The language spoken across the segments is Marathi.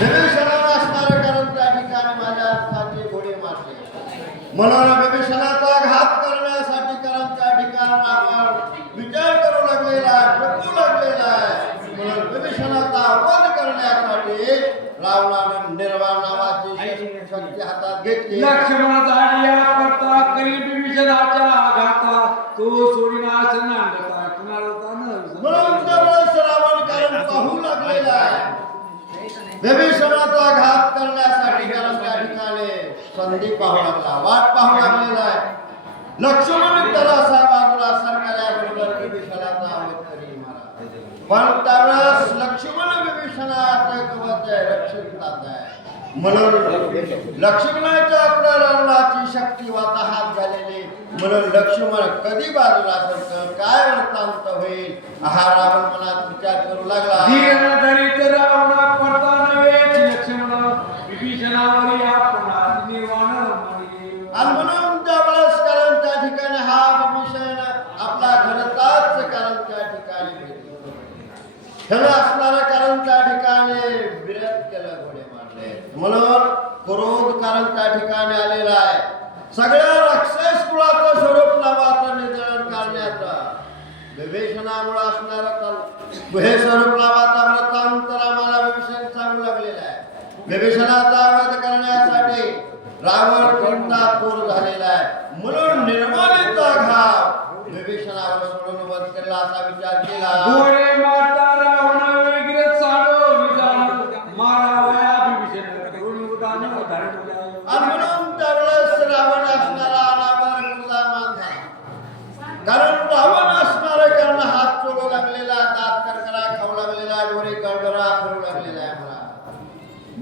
विभीषणाला असणारं कारण त्या ठिकाणी माझ्या अर्थाचे घोडे मारले. म्हणून लक्ष्मणाच्या आपल्या रावणाची शक्ती वाताहात झालेली. म्हणून लक्ष्मण कधी बाजूला सरकल? काय वृत्तांत होईल? हा रावण मनात विचार करू लागला. धीर धरित रावणा पडता नव्हे लक्ष्मण. विभीषणावरी आपण निर्वाण म्हणे. आणि म्हणून त्यावेळेस कारण त्या ठिकाणी हा विभीषण आपला कारण त्या ठिकाणी असणारं कारण त्या ठिकाणी विरत केलं घोडे मारले. म्हणून क्रोध कारण त्या ठिकाणी आलेला आहे. सगळ्या राक्षस कुळाचं स्वरूप नावाचं निर्धारण करण्याचा. विभीषणामुळे असणारं हे स्वरूप नावाचा व्रतांतर आम्हाला विभीषण सांगू लागलेला आहे. विभीषणाचा वध करण्यासाठी रावण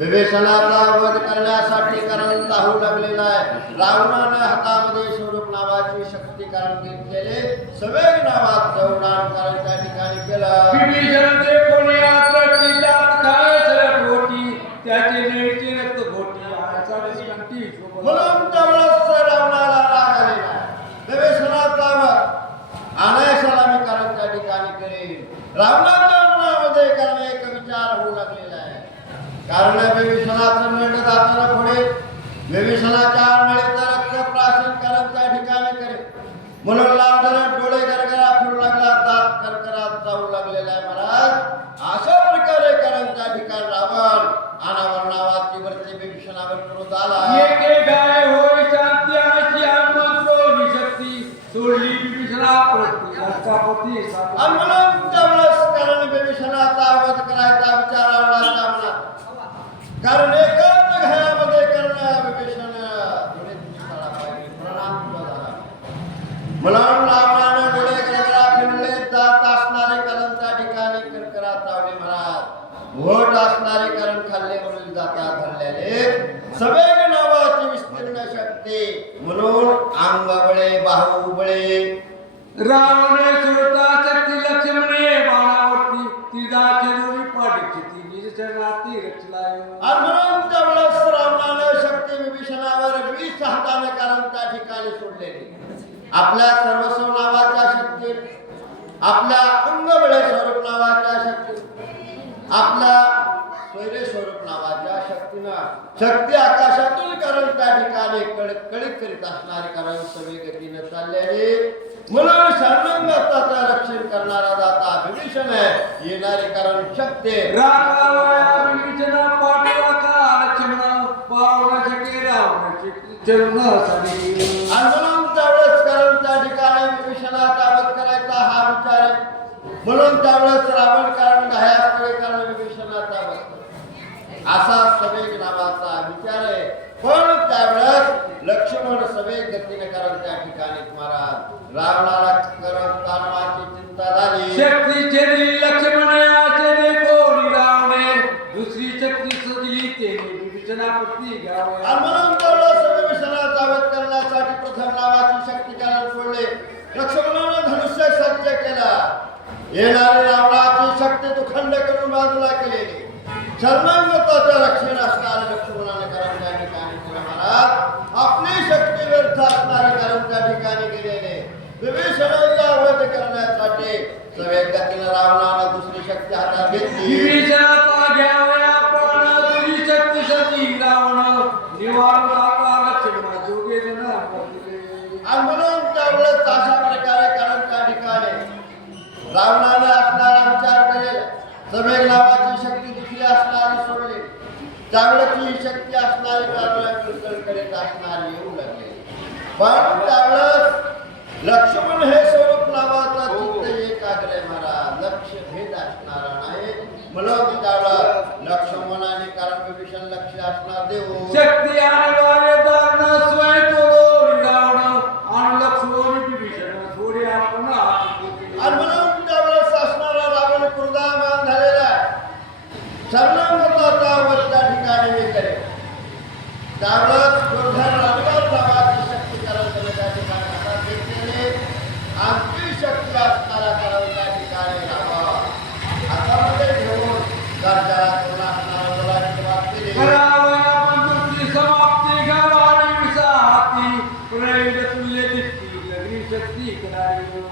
विभीषणाचा वध करण्यासाठी कारण धावू लागलेला आहे. रावणानं हातामध्ये स्वरूप नावाची शक्ती कारण घेतलेले सवेग नावाचं उडान कारण त्या ठिकाणी केलं. म्हणून त्यावेळेस रावणाला राग आलेला आहे. विभीषणाचा वध आणायशाला मी कारण त्या ठिकाणी करेन रावणाच्या मनामध्ये कारण एक विचार होऊ लागलेला आहे कारण विभीषणाचं नळ जाताना पुढे विभीषणाच्या नळीचं रक्त प्राशन कारण त्या ठिकाणी करेन म्हणून लाल जरा डोळे गरगरा फिरू लागला दात करकरात जाऊ लागलेला आहे महाराज अशा प्रकारे कारण त्या ठिकाणी रावण अनावर नावाची वरती विभीषणावर क्रोध आला एके गाय होय शांती अशी आत्मत्व निशक्ती सोडली विभीषणा प्रती लंकापती आणि सापडला. म्हणून त्यावेळेस कारण विभीषणाचा वध करायचा विचार आवडाचा मनात कारण एकाच घरामध्ये करण विभीषण थोडे दिवसाला पाहिजे प्रणाम झाला म्हणून रावणानं डोळे गरगरा फिरले जात असणारे कारण त्या ठिकाणी करकरा चावले महाराज वोट असणारे कारण खाल्ले म्हणून जाता धरलेले सवेग नावाची विस्तीर्ण शक्ती म्हणून अंग बळे बाहू बळे रावणे सुरता शक्ती लक्ष्मणे बाणावरती तिजाचे दोरी पाडीची ती निज चरणाती रचलाय आणि म्हणून त्यावेळेस रावणानं शक्ती विभीषणावर वीस हाताने कारण त्या ठिकाणी सोडलेली. आपल्या सर्वस्व नावाच्या शक्ती आपल्या अंगबळे स्वरूप नावाच्या शक्ती आपल्या स्वैर्य स्वरूप नावाच्या शक्तीनं शक्ती आकाशातून कारण त्या ठिकाणी कडक कडक करीत असणारे कारण सगळी गतीनं चाललेले. म्हणून शरणांगताचं रक्षण करणारा दाता विभीषण आहे. येणारे कारण शक्ती. आणि म्हणून त्यावेळेस कारण त्या ठिकाणी विभीषणाचा वध करायचा हा विचार आहे. म्हणून त्यावेळेस रावण कारण घायाकडे. असा सवेग नावाचा विचार आहे. पण त्यावेळेस लक्ष्मण सवेग गतीने कारण त्या ठिकाणी महाराज रावणाला कामाची चिंता झाली. शक्ती छेदली लक्ष्मण याचे कोणी रावणे दुसरी शक्ती सजली ते विभीषणापती घ्यावे आणि म्हणून त्यावेळेस विभीषणाचा वध करण्यासाठी प्रथम नावाची शक्ती कारण सोडले लक्ष्मणानं धनुष्य सज्ज केला येणारे रावणाची शक्ती तू खंड करून बाजूला केलेली. शरणांगताचं रक्षण चांगल्याची शक्ती असणारी चांगल्या करीत येऊ लागले. पण त्यावेळेस लक्ष्मण हे स्वरूप नावाचा हो. चित्त एकाग्रे मला लक्ष भेद असणारा नाही. म्हणून त्यावेळेस लक्ष्मणाने कारण विभीषण लक्ष असणार देऊ शक्ती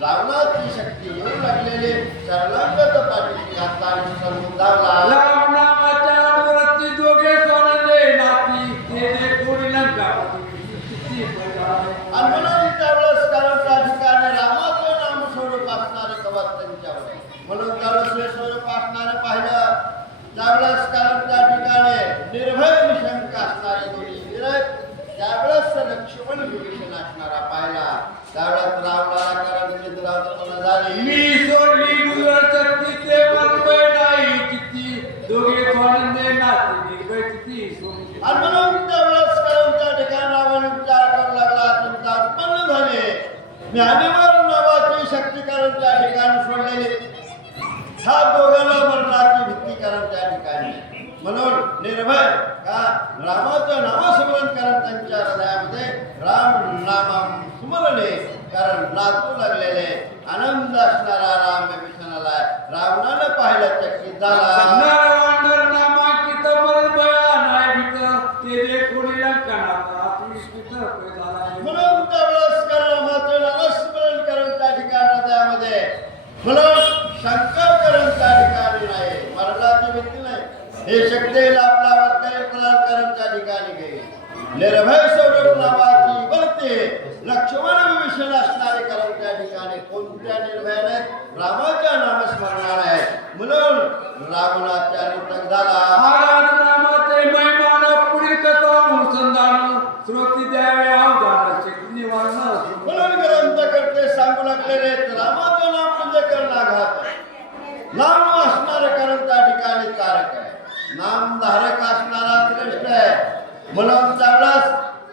लागणार शक्ती येऊ लागलेले शरणांगत पाठी घातला आणि म्हणून त्यावेळेस तुमच्या ठिकाणावर विचार करू लागला. तुमचा उत्पन्न झाले. ज्ञानेवर नावाची शक्तीकरण त्या ठिकाणी सोडलेले. हा दोघांना मरणाची भीती कारण त्या ठिकाणी. म्हणून निर्भय का रामाचं नामस्मरण कारण त्यांच्या हृदयामध्ये राम नामा स्मरणे कारण लागू लागलेले आनंद असणारा राम विष्णाला रावणानं पाहिलं त्या झाला निर्भय संरक्षण बनते लक्ष्मण विभीषण असणारे कारण त्या ठिकाणी कोणत्या निर्भयाने रामाच्या नामस्मरणार आहे म्हणून रावणाच्या नाम म्हणजे त्या ठिकाणी आहे. नामधारक असणारा श्रेष्ठ आहे. म्हणून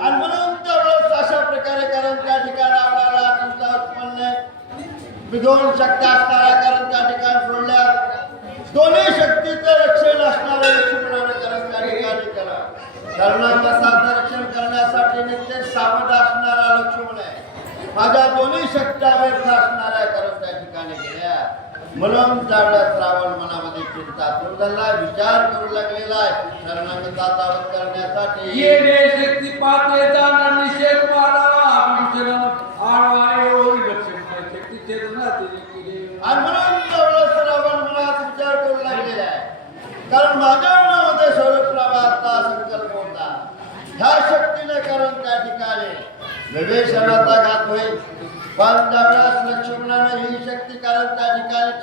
आणि म्हणून अशा प्रकारे कारण त्या ठिकाणी आपल्याला उत्पन्न शक्ती असणाऱ्या कारण त्या ठिकाणी सोडल्या. दोन्ही शक्तीचं रक्षण असणारे लक्ष्मणाने कारण त्या ठिकाणी रक्षण करण्यासाठी नित्य सावध असणारा लक्ष्मण आहे. माझ्या दोन्ही शक्त्या व्यर्थ असणाऱ्या कारण त्या ठिकाणी गेल्या. म्हणून त्यावेळेस रावण मनामध्ये चिंता दूर झाला विचार करू लागलेला आहे शरणागताचा वध करण्यासाठी शक्ती निषेध मारा शक्ती चेतना आणि म्हणून तेवढंच रावण मनात विचार करू लागलेला आहे कारण माझ्या मनामध्ये स्वरूप नावाचा संकल्प होता. ह्या शक्तीने कारण त्या ठिकाणी विवेचनाचा घात होईल. पण त्यावेळेस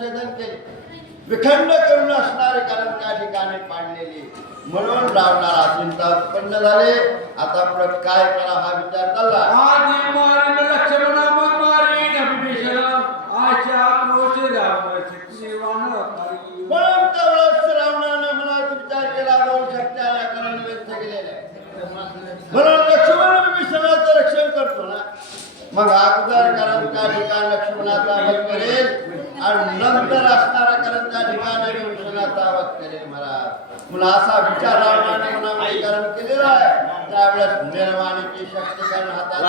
छेदन केले. विखंड करून असणारे कारण त्या ठिकाणी पाडलेली. म्हणून रावणाला चिंता उत्पन्न झाले. आता पुढे काय करा हा विचार चालला. म्हणून रावणानं मनात विचार केला दोन शक्त्या या कारण व्यक्त केलेल्या आहेत. म्हणून लक्ष्मण विभीषणाचं रक्षण करतो ना. मग अगोदर कारण त्या ठिकाणी लक्ष्मणाचा वध करेल आणि नंतर असणारा कारण त्या ठिकाणी विभीषणाचा वध करेल म्हणून असा विचार रावणाने मनामध्ये केलेला आहे. त्यावेळेस निर्माणीची शक्ती कारण हातात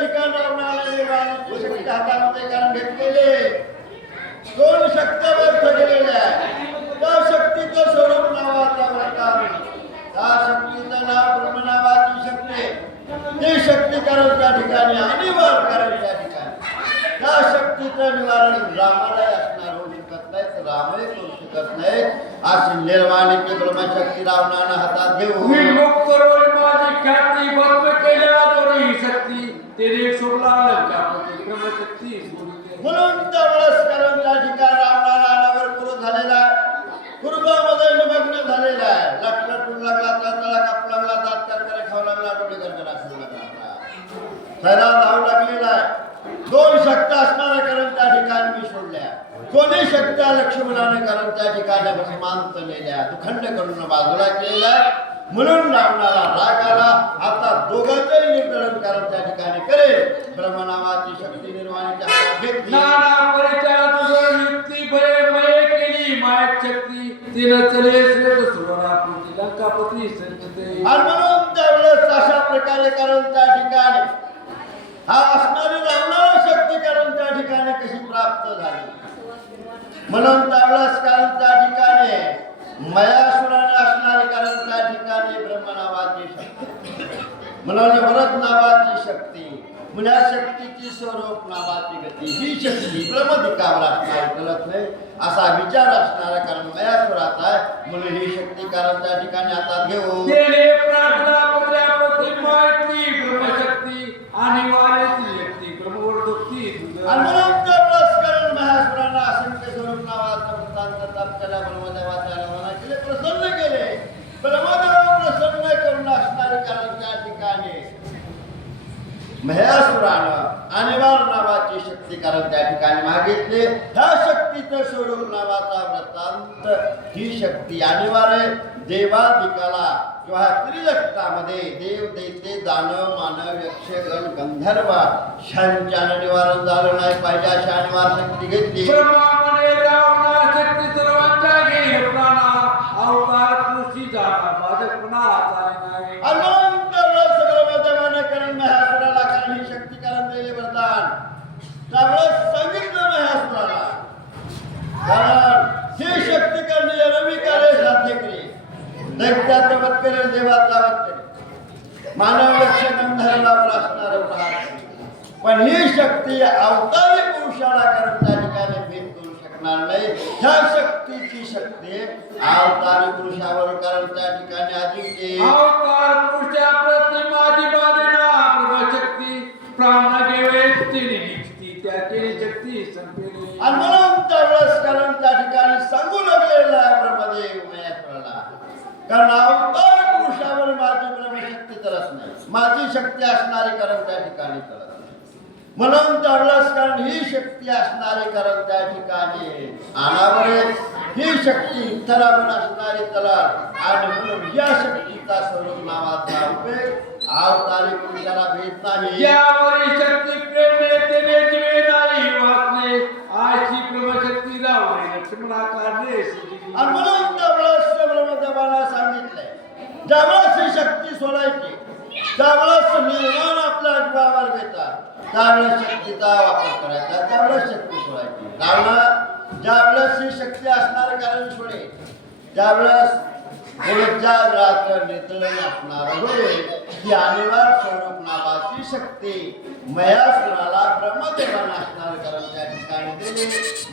ठिकाणी रावणाने हातामध्ये कारण घेतलेले. दोन शक्त्या केलेल्या आहेत. त्या शक्तीचं स्वरूप नावाचा प्रकार त्या शक्तीचं नाव ब्रह्म नावाची शक्ती. ती शक्ती कारण त्या ठिकाणी अनिवार्य कारण त्या ठिकाणी. त्या शक्तीचं निवारण रामाला असणार होऊ शकत नाही तर रामही करू शकत नाही. अशी निर्वाणीची ब्रह्मशक्ती रावणानं हातात मी घेऊन मुक्त रोज माझी ख्याती भस्म केल्या दोन्ही शक्ती. तेने सोडला ब्रह्मशक्ती म्हणून त्यावेळेस कारण त्या ठिकाणी रावणाला अनावर पूर्व झालेला आहे. पूर्वामध्ये निमग्न झालेला आहे लट लटून लागला तळतळा कापू लागला दात करकरे खाऊ लागला डोळे करकर असू लागला सैरा धाव लागलेला आहे दोन शक्त्या असणाऱ्या कारण त्या ठिकाणी मी सोडल्या. दोन्ही शक्त्या लक्ष्मणाने कारण त्या ठिकाणी भस्मांत नेल्या. दुखंड करून बाजूला केलेल्या आहे. म्हणून रावणाला राग आला. आता दोघांचंही निर्धारण कारण त्या ठिकाणी करेल. ब्रह्मनामाची शक्ती निर्माणीच्या शक्ती आणि म्हणून त्यावेळेस अशा प्रकारे कारण त्या ठिकाणी हा असणारी रावणाला शक्ती कारण त्या ठिकाणी कशी प्राप्त झाली? म्हणून त्यावेळेस कारण त्या ठिकाणी मयासुराने असणारी कारण त्या ठिकाणी ब्रह्मनावाची शक्ती. म्हणून भरत नावाची शक्ती म्हणजे मुला शक्तीची स्वरूप नावाची गती. ही शक्ती ब्रह्मदिकावर असणार गलत नाही. असा विचार असणारा कारण मयासुरात आहे. म्हणून ही शक्ती कारण त्या ठिकाणी हातात घेऊन तेने प्रार्थना प्रजापती माहिती ब्रह्मशक्ती आणि वाऱ्याची शक्ती ब्रह्मवर्धक्ती दुःखी अनंत प्रस्करण पुरस्काराने महासुरांना असंख्य स्वरूप नावाचा वृत्तांत ताप केला ब्रह्मदेवाच्या नावाने केले प्रसन्न केले ब्रह्मदेव प्रसन्न करून असणारे कारण त्या ठिकाणी महेश्वरानं अनिवार नावाची नावाची शक्ती कारण त्या ठिकाणी मागितले ह्या शक्तीचं स्वरूप नावाचा वृत्तांत ही शक्ती अनिवार्य देवादिकाला किंवा त्रिलक्षामध्ये देव दैते दानव मानव यक्ष गण गंधर्व शांच्यानं निवारण झालं नाही पाहिजे अशी अनिवार्य शक्ती घेतली. रावणा शक्ती सर्वांच्या दैत्याचं वध करेल देवाचा वध करेल मानव यक्ष गंधर्वावर असणार करेल. पण ही शक्ती अवतारी पुरुषाला कारण त्या ठिकाणी भेद करू शकणार नाही. ह्या शक्तीची शक्ती अवतारी पुरुषावर कारण त्या ठिकाणी अधिक अवतार पुरुषा प्रति माझी बाजूना प्रभशक्ती प्राण घेवे तिने निघती त्याची शक्ती संपेली कारण अवतार पुरुषावर माझी ब्रह्मशक्ती तरच नाही. माझी शक्ती असणारी कारण त्या ठिकाणी तरच. म्हणून त्यावेळेस कारण ही शक्ती असणारी कारण त्या ठिकाणी. अनावरे ही शक्ती इतरावर असणारी तलार आणि म्हणून या शक्तीचा स्वरूप नावाचा उपयोग अवतारी पुरुषाला भेट नाही. यावरी शक्ती प्रेरणे तेने जीवे नाही वाचणे आशी प्रभशक्ती लावणे लक्ष्मणा कारणे आणि म्हणून ज्यावेळेस ही शक्ती सोडायची त्यावेळेस निर्माण आपल्या अजिबावर घेतात त्यावेळेस शक्तीचा वापर करायचा त्यावेळेस शक्ती सोडायची. कारण ज्यावेळेस ही शक्ती असणार कारण सोडे त्यावेळेस पुढच्या वेळाचं नितळण असणार होय. ती स्वरूप नावाची शक्ती. मयासुराला ब्रह्मदेवाने असणार कारण त्या ठिकाणी दिले.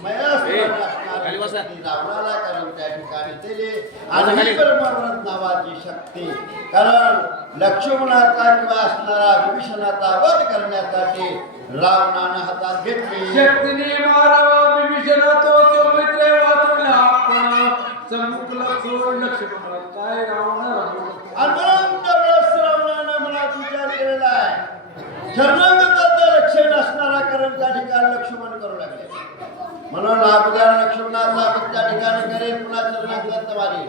मयासुराला असणार शक्ती रावणाला कारण त्या ठिकाणी दिले. आणि ब्रह्मव्रत नावाची शक्ती. कारण लक्ष्मणाचा किंवा असणारा विभीषणाचा वध करण्यासाठी रावणानं हातात घेतली. शक्तीने मारावा विभीषण तो सौमित्रे वाचविला समुखला सोड लक्ष्मण अनंत रावण आणि म्हणून विचार केलेला आहे शरणागताचं रक्षण असणारा कारण त्या ठिकाणी लक्ष्मण करू लागले म्हणून अगोदर लक्ष्मणाचा वध त्या ठिकाणी करेल पुन्हा शरणागत मारी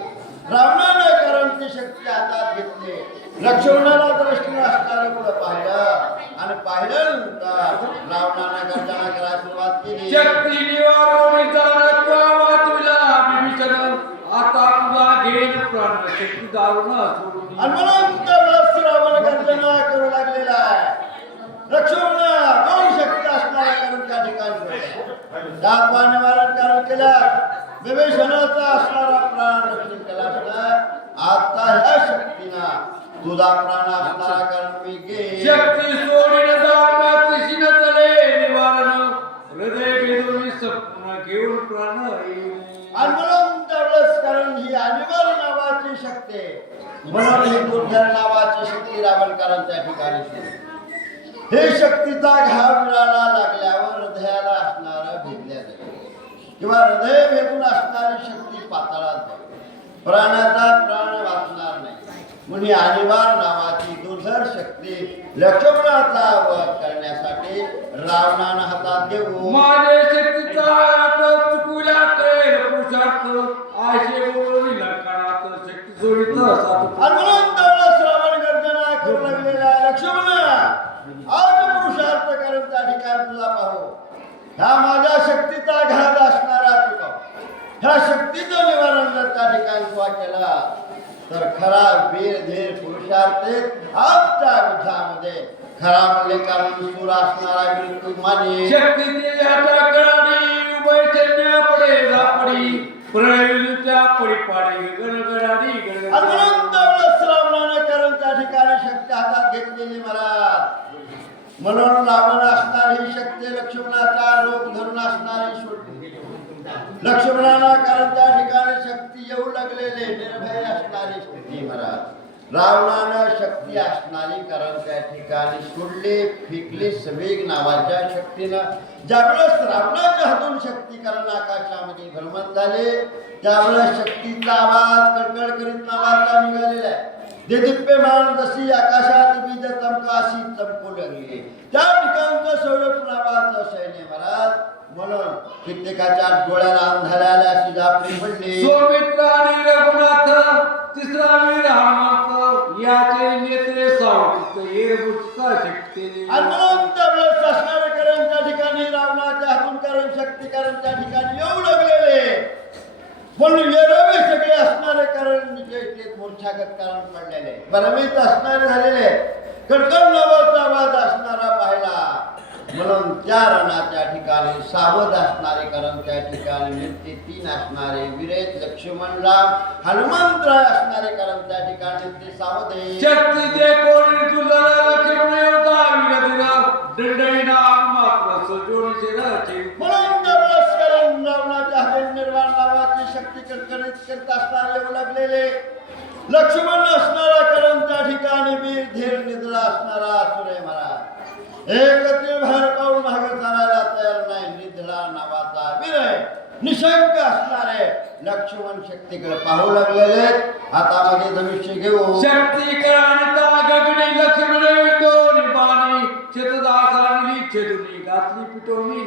रावणानं कारण ती शक्ती हातात घेतली लक्ष्मणाला दृष्टीने असणारं पुढं पाहिलं आणि पाहिल्यानंतर रावणानं गर्जना करायला सुरुवात केली शक्ती निवारून जाणत्वा वाचविला विभीषण आता तुला घेण प्राण शक्ती दारुण सोडून आणि म्हणून त्यावेळेस रावण गर्जना करू लागलेला आहे लक्ष्मण दोन शक्ती असणारा करून त्या ठिकाणी होत्या. त्यात निवारण कारण केलं विभीषणाचा असणारा प्राण रक्षण केला असता आता ह्या शक्तीना तुझा प्राण असणारा कारण मी घे शक्ती सोडीन दारुण तिशीन चले निवारण हृदय भेदून घेऊन प्राण कारण ही अनिवार्य नावाची शक्ती. म्हणून ही दुर्धर नावाची शक्ती रावणकरांच्या ठिकाणी हे शक्तीचा घाव मिळाला लागल्यावर हृदयाला असणारा भेटल्या जाईल. किंवा हृदय भेटून असणारी शक्ती पाताळात जाईल. प्राणाचा प्राण वाचणार नाही. म्हणून अनिवार नावाची दुर्धर शक्ती लक्ष्मणाचा वध करण्यासाठी रावणानं हातात घेऊन माझे शक्तीचा चुकूल्या कैर पुरुषार्थ आशे बोलून लंकनात शक्ती सोडित सात आणि म्हणून त्यावेळेस रावण गर्जना करू लागलेला. लक्ष्मण आज पुरुषार्थ करून त्या ठिकाणी तुला पाहू. ह्या माझ्या शक्तीचा घात असणारा तू पाहू. ह्या शक्तीचं निवारण जर त्या ठिकाणी तुला केला. तर खरा वीर धीर पुरुषार्थ आजच्या युद्धामध्ये खरा म्हणजे कारण सूर असणारा तू माने. शक्तीने याच्या कडाडी उभय सैन्य पडे झापडी प्रळयूच्या परिपाडी कारण त्या ठिकाणी शक्ती हातात घेतलेली मला म्हणून रावण असणारी शक्ती लक्ष्मणाचा रूप धरून असणारी सोडली लक्ष्मणाला कारण त्या ठिकाणी शक्ती येऊ लागलेले निर्भय असणारी स्थिती महाराज रावणानं शक्ती असणारी कारण त्या ठिकाणी सोडली फेकली सवेग नावाच्या शक्तीनं. ज्यावेळेस रावणाच्या हातून शक्ती कारण आकाशामध्ये भ्रमण झाले त्यावेळेस शक्तीचा आवाज कडकड करीत नावाचा निघालेला आहे. दे दिप्यमान जशी आकाशात बीज चमका अशी चमकू लागली त्या ठिकाणचं स्वरूप नावाचं सैन्य महाराज म्हणून कित्येकाच्या डोळ्याला अशी आपली पडली. सौमित्र आणि रघुनाथ तिसरा वीर हनुमंत याचे नेते सावकित एरबुटचा शक्ती आणि म्हणून त्यावेळेस असणारेकरांच्या ठिकाणी रावणाच्या हातून कारण शक्तीकरांच्या ठिकाणी येऊ लागलेले म्हणून येरवे सगळे असणारे कारण ते मूर्छागत कारण पडलेले. भ्रमित असणारे झालेले. कडकड नावाचा आवाज असणारा त्या रणाच्या ठिकाणी सावध असणारे कारण त्या ठिकाणी नित्य तीन असणारे विरेत लक्ष्मण राम हनुमंतराय असणारे कारण त्या ठिकाणी ते सावध शक्ती दे कोणी लक्ष्मण योद्धा दंडविना शिराचे म्हणून रावणाच्या निर्माण नावाची शक्ती करत असणारे येऊ लागलेले लक्ष्मण असणारा करण त्या ठिकाणी वीर धीर निद्रा असणारा असुरे महाराज. एकत्र निशंक असणारे लक्ष्मण शक्तीकडे पाहू लागलेले हातामध्ये धनुष्य घेऊन. शक्ती गगने लक्ष्मण दोन बाणी चेतदासानी चेतुनी घातली पिटवणी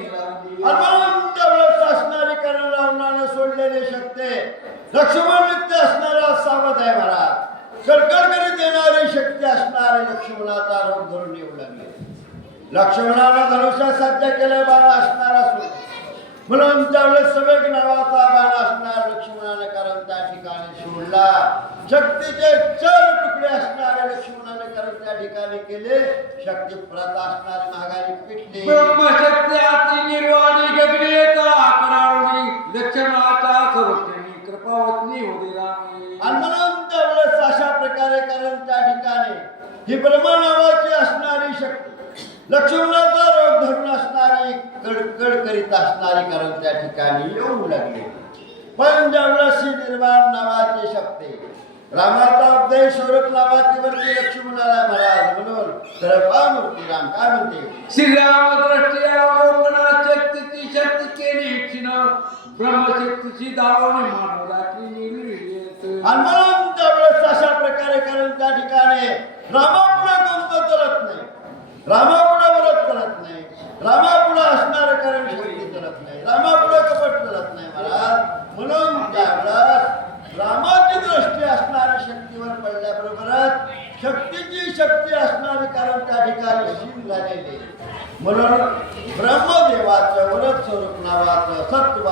अनंत वेळेस असणारी करण रावणानं सोडलेले शक्ती. लक्ष्मण नित्य असणारा सावध आहे महाराज. कडकड करीत येणारी शक्ती असणारे लक्ष्मणाचा रोग धरून येऊ लागले. लक्ष्मणानं धनुष्य सज्ज केले बाण असणारा सोड म्हणून त्यावेळेस सवेग नावाचा बाण असणार लक्ष्मणाने कारण त्या ठिकाणी सोडला. शक्तीचे चार तुकडे असणारे लक्ष्मणाने कारण त्या ठिकाणी केले. शक्ती प्रत असणारी महागारी पिटली. ब्रह्मशक्ती अति निर्वाणी गगनेता कृपावतनी होते आणि म्हणून त्यावेळेस अशा प्रकारे कारण त्या ठिकाणी ही ब्रह्मा नावाची असणारी शक्ती असणारी कडकड करीत असणारी कारण त्या ठिकाणी येऊ लागली. पण ज्यावेळेस ही निर्माण नावाची शक्ती रामाचा उपदेश स्वरूप नावाची वरती लक्ष्मणाला महाराज म्हणून तर पहा मूर्ती राम काय म्हणते? श्रीराम दृष्टी शक्ती केली क्षीण ब्रह्मशक्तीची दावणी मानव आणि म्हणून त्यावेळेस अशा प्रकारे कारण त्या ठिकाणी रामापुढे कोणतं चलत नाही. रामापुढे व्रत करत नाही. रामापुढं असणारं कारण शक्य करत नाही. रामापुढं कपट करत नाही महाराज. म्हणून त्यावेळेस रामाची दृष्टी असणारी शक्तीवर पडल्याबरोबरच शक्तीची शक्ती असणारे कारण त्या ठिकाणी शील झालेले म्हणून ब्रह्मदेवाचं व्रत स्वरूप नावाचं सत्व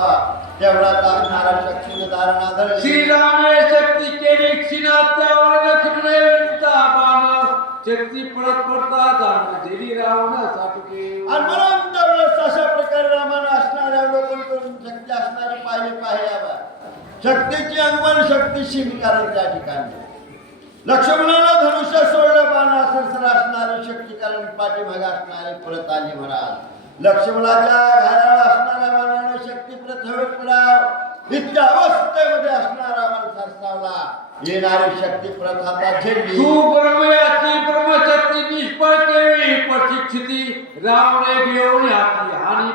तेवढाच असणारा शक्तीने धारणा धरली. श्रीरामे शक्ती केली क्षीण त्यावर लक्ष्मण शक्ती पडत पडता जाण दिली रावण आणि म्हणून त्यावेळेस अशा प्रकारे रामानं असणाऱ्या अवलोकन करून शक्ती पाहिले पाहिजे पाहिल्यावर शक्तीची अंगमन शक्ती कारण त्या ठिकाणी. लक्ष्मणाला धनुष्य सोडलं बाणा सरसर असणारी शक्ती कारण पाठीमागे असणारे परत आली म्हणा. लक्ष्मणाच्या घराला असणाऱ्या मानाने शक्ती प्रथमेत हवेत पडाव इतक्या अवस्थेमध्ये असणारा मन सरसावला येणारी शक्ती परत हातात झेडली तू ब्रह्मयाची ब्रह्मशक्ती निष्फळ केली. प्रशिक्षिती रावणे घेऊन हाती हानी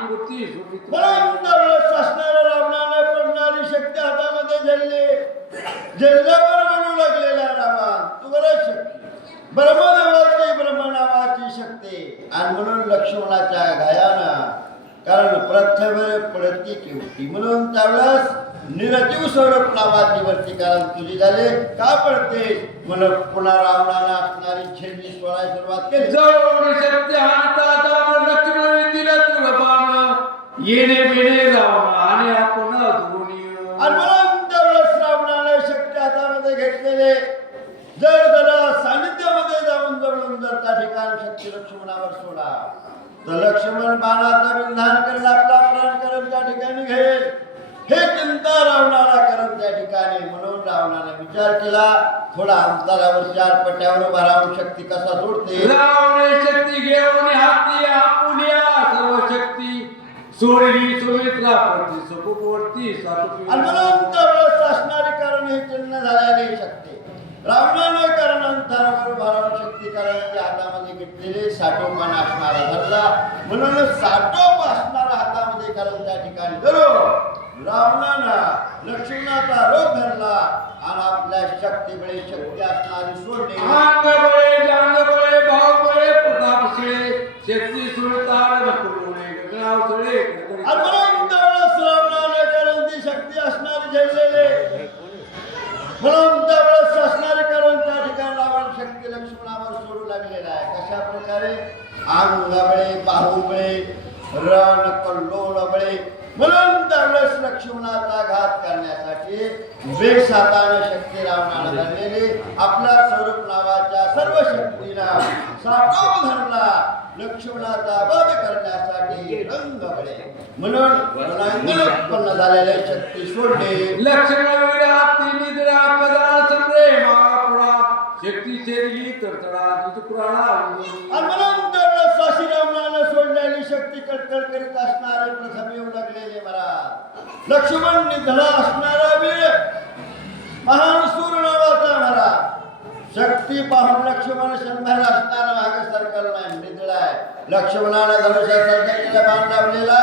सुमित म्हणून असणाऱ्या रावणाने पडणारी शक्ती हातामध्ये म्हणू लागलेला रामा तू बरं शक्ती. ब्रह्मदेवाची ब्रह्मनामाची शक्ती. आणि म्हणून लक्ष्मणाच्या गायानं कारण प्रथमेर पडती किवती म्हणून त्यावेळेस निरजीव स्वरूप नावाची वरती कारण तुझी झाले. का पडते म्हणून पुन्हा रावणानं असणारी छेडणी सोडायला सुरुवात केली. जवळ शक्ती लक्ष्मण दिला तुला बाण. येणे बिणे रावण आणि आपण आणि म्हणून त्यावेळेस रावणाने शक्ती हातामध्ये घेतलेले. जर जरा सानिध्यामध्ये जाऊन जवळून जर त्या ठिकाणी शक्ती लक्ष्मणावर सोडा. तर लक्ष्मण बाणाचा विधान करेल आपला प्राण करेल त्या ठिकाणी घेईल. हे चिंता रावणाला करत त्या ठिकाणी म्हणून रावणाने विचार केला. थोडा अंतरावर चार पट्यावर उभा राहून शक्ती कसा सोडते? रावणे शक्ती घेऊन हाती आपुल्या सर्व शक्ती सोडली सुमित्रा सातुकी. आणि म्हणून त्यावेळेस असणारे कारण हे चिन्ह झालेली शक्ती. रावणाने कारण अंतरावर भराव शक्ती करण्याच्या हातामध्ये घेतलेले साठोपण असणारा धरला म्हणून साठोप असणारा हातामध्ये कारण त्या ठिकाणी धरो. रावणानं लक्ष्मणाचा रोग धरला आणि आपल्या शक्तीमुळे शक्ती असणारी सोडली अंग बळे जांग बळे भाव बळे प्रताप शिळे शक्ती सुरतार पुरवणे गगनाव चढे आणि म्हणून त्यावेळेस रावणाने कारण ती शक्ती असणारी झेललेले म्हणून त्यावेळेस असणारे कारण त्या ठिकाणी रावण शक्ती लक्ष्मणावर सोडू लागलेला आहे. कशा प्रकारे? अंगबळे बाहुबळे रण कल्लोळबळे म्हणून त्यावेळेस लक्ष्मणाचा घात करण्यासाठी वेशाताने शक्ती रावणाला धरलेली आपल्या स्वरूप नावाच्या सर्व शक्तीला धरला लक्ष्मणाचा वध करण्यासाठी रंगबळे म्हणून रणांगण उत्पन्न झालेल्या शक्ती सोडले. लक्ष्मण निद्रा कदा समरे महापुरा शक्ती तर तडा सोडलेली शक्ती कटकट करीत असणारे प्रथम येऊ लागलेले महाराज लक्ष्मण निधडा असणारा वीर महान सूर नावाचा महाराज शक्ती पाहून लक्ष्मण शंभर असताना मागे सरकल नाही निधडा आहे. लक्ष्मणाने धनुष्यासारख्या बाण लावलेला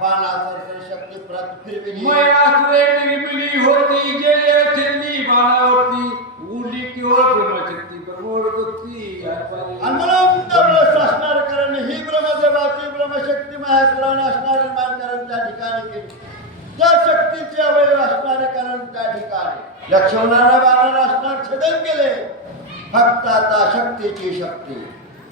बाणासारखी शक्ती परत फिरविली. मयासुरे निर्मिली होती जे छिल्ली बाणावरती उरली केवळ ब्रह्मशक्ती प्रमोद भक्ती आणि म्हणून ब्रह्मशक्ती महासुराने असणारे निर्माण कारण त्या ठिकाणी केले त्या शक्तीचे अवयव असणारे कारण त्या ठिकाणी लक्ष्मणाला बाणाला असणार छेदन केले फक्त आता शक्तीची शक्ती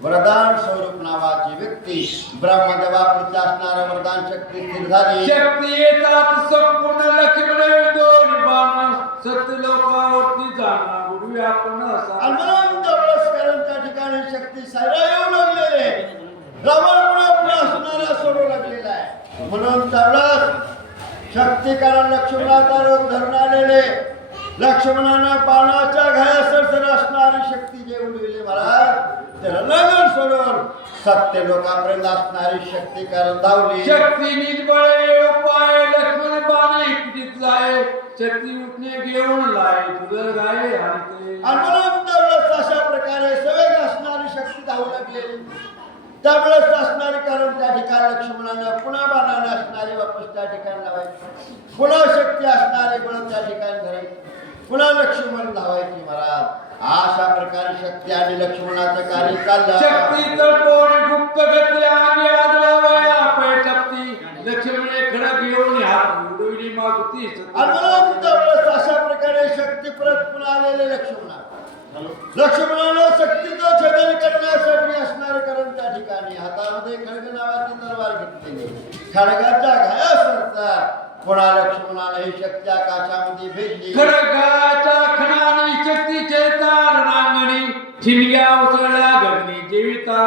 वरदान स्वरूप नावाची व्यक्ती ब्रह्मदेवाप्रती असणारा वरदान शक्ती स्थिर झाली शक्ती येतात संपूर्ण लक्ष्मण दोन बाण सत्य लोकावरती जाणार. गुरु आपण आणि असा. म्हणून त्यावेळेस ठिकाणी शक्ती सायरा येऊ लागलेले रावण पुन्हा पुन्हा असणारा म्हणून त्यावेळेस शक्ती कारण लक्ष्मणाचा रोग धरून आलेले लक्ष्मणानं बाणाच्या घाया सरसर असणारी शक्ती जे उडविली महाराज ते रणगण सोडून सत्य लोकांपर्यंत असणारी शक्ती कारण धावली. शक्ती निजबळे उपाय लक्ष्मण बाणे पिटीत जाय शक्ती उठणे घेऊन लाय तुझं गाय आणि म्हणून अशा प्रकारे सवेग असणारी शक्ती धावू लागलेली त्यावेळेस असणारे कारण त्या ठिकाणी लक्ष्मणानं पुन्हा बाणाने असणारे वापस त्या ठिकाणी लावायची. पुन्हा शक्ती असणारे बळ त्या ठिकाणी धरायची. पुन्हा लक्ष्मण धावायची महाराज. अशा प्रकारे शक्ती आणि लक्ष्मणाचं कार्य चाललं. शक्ती तळपोड गुप्त गती आणि आदळा वया पैटपती लक्ष्मणे खडक घेऊन हात उडविली मागुती आणि म्हणून अशा प्रकारे शक्ती परत पुन्हा आलेले लक्ष्मणा. लक्ष्मणाला शक्तीचं छेदन करण्यासाठी असणारे कारण त्या ठिकाणी. हातामध्ये खडग नावाची तलवार घेतलेली खडगाच्या घाया सरता पुन्हा लक्ष्मणाने ही शक्ती आकाशामध्ये भेटली. खडगाच्या खणाने शक्तीचे तार नांगणी ठिणग्या उसळल्या गगनी जीविता.